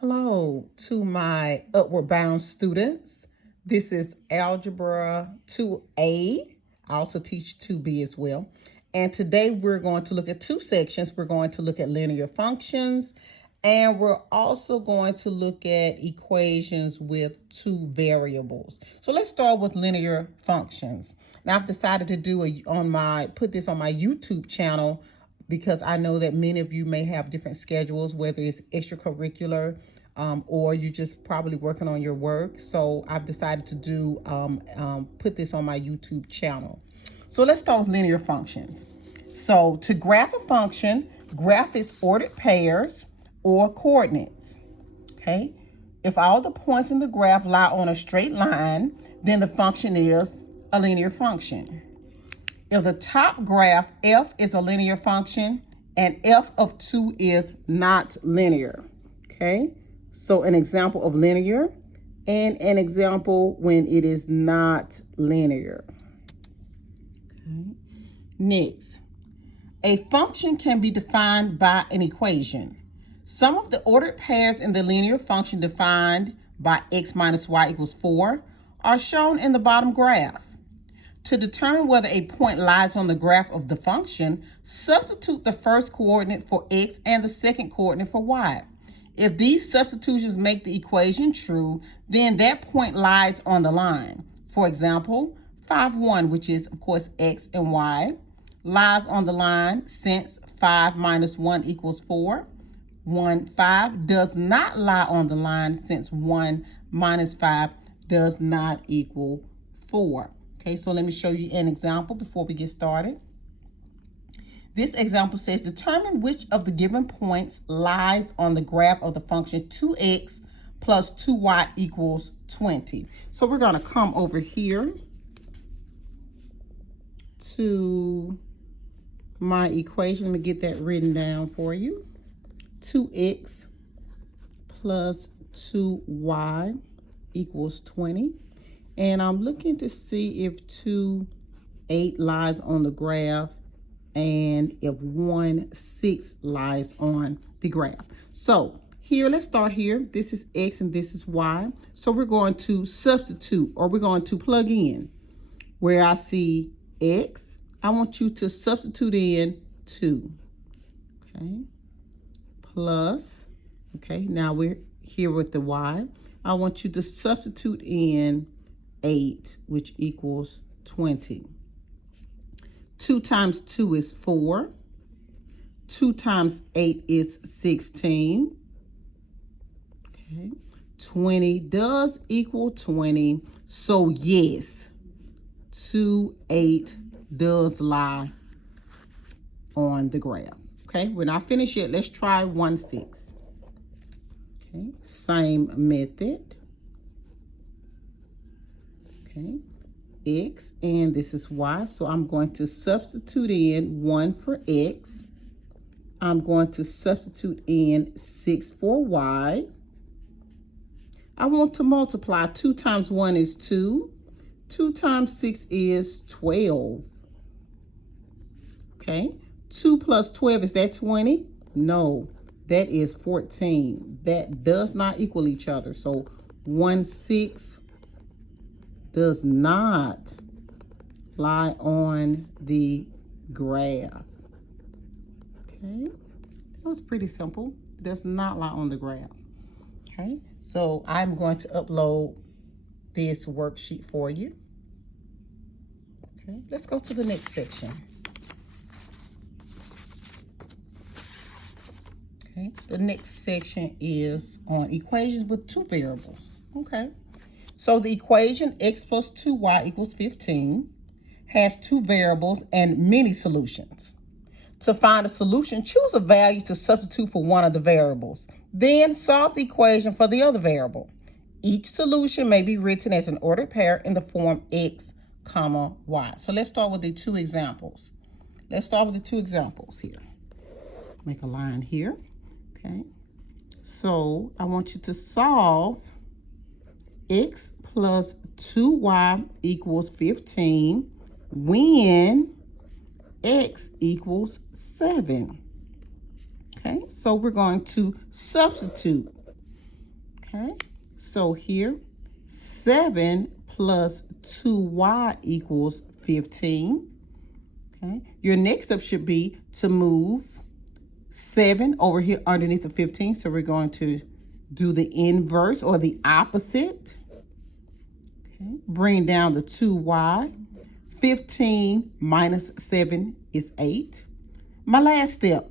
Hello to my Upward Bound students. This is Algebra 2A. I also teach 2B as well. And today we're going to look at two sections. We're going to look at linear functions, and we're also going to look at equations with two variables. So let's start with linear functions. Now I've decided to do put this on my YouTube channel because I know that many of you may have different schedules, whether it's extracurricular or you're just probably working on your work. So I've decided to put this on my YouTube channel. So let's start with linear functions. So to graph a function, graph its ordered pairs or coordinates. Okay. If all the points in the graph lie on a straight line, then the function is a linear function. If the top graph f is a linear function and f of 2 is not linear. Okay, so an example of linear and an example when it is not linear. Okay. Next, a function can be defined by an equation. Some of the ordered pairs in the linear function defined by x minus y equals 4 are shown in the bottom graph. To determine whether a point lies on the graph of the function, substitute the first coordinate for x and the second coordinate for y. If these substitutions make the equation true, then that point lies on the line. For example, 5, 1, which is, of course, x and y, lies on the line since 5 minus 1 equals 4. 1, 5 does not lie on the line since 1 minus 5 does not equal 4. Okay, so let me show you an example before we get started. This example says, determine which of the given points lies on the graph of the function 2x plus 2y equals 20. So we're going to come over here to my equation. Let me get that written down for you. 2x plus 2y equals 20. And I'm looking to see if 2, 8 lies on the graph and if 1, 6 lies on the graph. So here, let's start here. This is x and this is y. So we're going to substitute, or we're going to plug in. Where I see x, I want you to substitute in 2. Okay. Plus, okay, now we're here with the y. I want you to substitute in 8, which equals 20. 2 times 2 is 4. 2 times 8 is 16. Okay. 20 does equal 20. So yes, 2, 8 does lie on the graph. Okay, we're not finished yet. Let's try 1, 6. Okay, same method. Okay, x, and this is y, so I'm going to substitute in 1 for x. I'm going to substitute in 6 for y. I want to multiply. 2 times 1 is 2. 2 times 6 is 12. Okay, 2 plus 12, is that 20? No, that is 14. That does not equal each other. So 1, 6 does not lie on the graph. Okay, that was pretty simple. It does not lie on the graph. Okay, so I'm going to upload this worksheet for you. Okay, let's go to the next section. Okay, the next section is on equations with two variables. Okay. So the equation x plus 2y equals 15 has two variables and many solutions. To find a solution, choose a value to substitute for one of the variables. Then solve the equation for the other variable. Each solution may be written as an ordered pair in the form x, comma, y. So let's start with the two examples. Let's start with the two examples here. Make a line here. Okay. So I want you to solve x plus 2y equals 15 when x equals 7. Okay, so we're going to substitute Okay, so here 7 plus 2y equals 15. Okay, your next step should be to move 7 over here underneath the 15. So we're going to do the inverse or the opposite. Okay, bring down the 2y. 15 minus 7 is 8. My last step,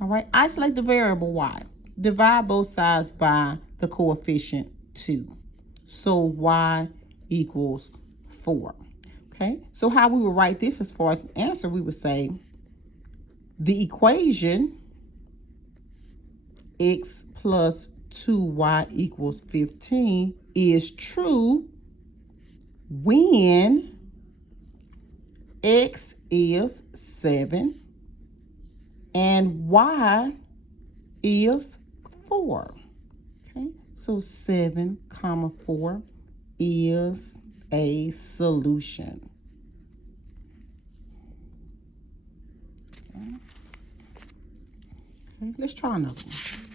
all right, isolate the variable y. Divide both sides by the coefficient 2. So y equals 4. Okay, so how we would write this as far as an answer, we would say the equation x plus 2y equals 15 is true when x is 7 and y is 4. Okay, so 7, 4 is a solution. Okay, let's try another one.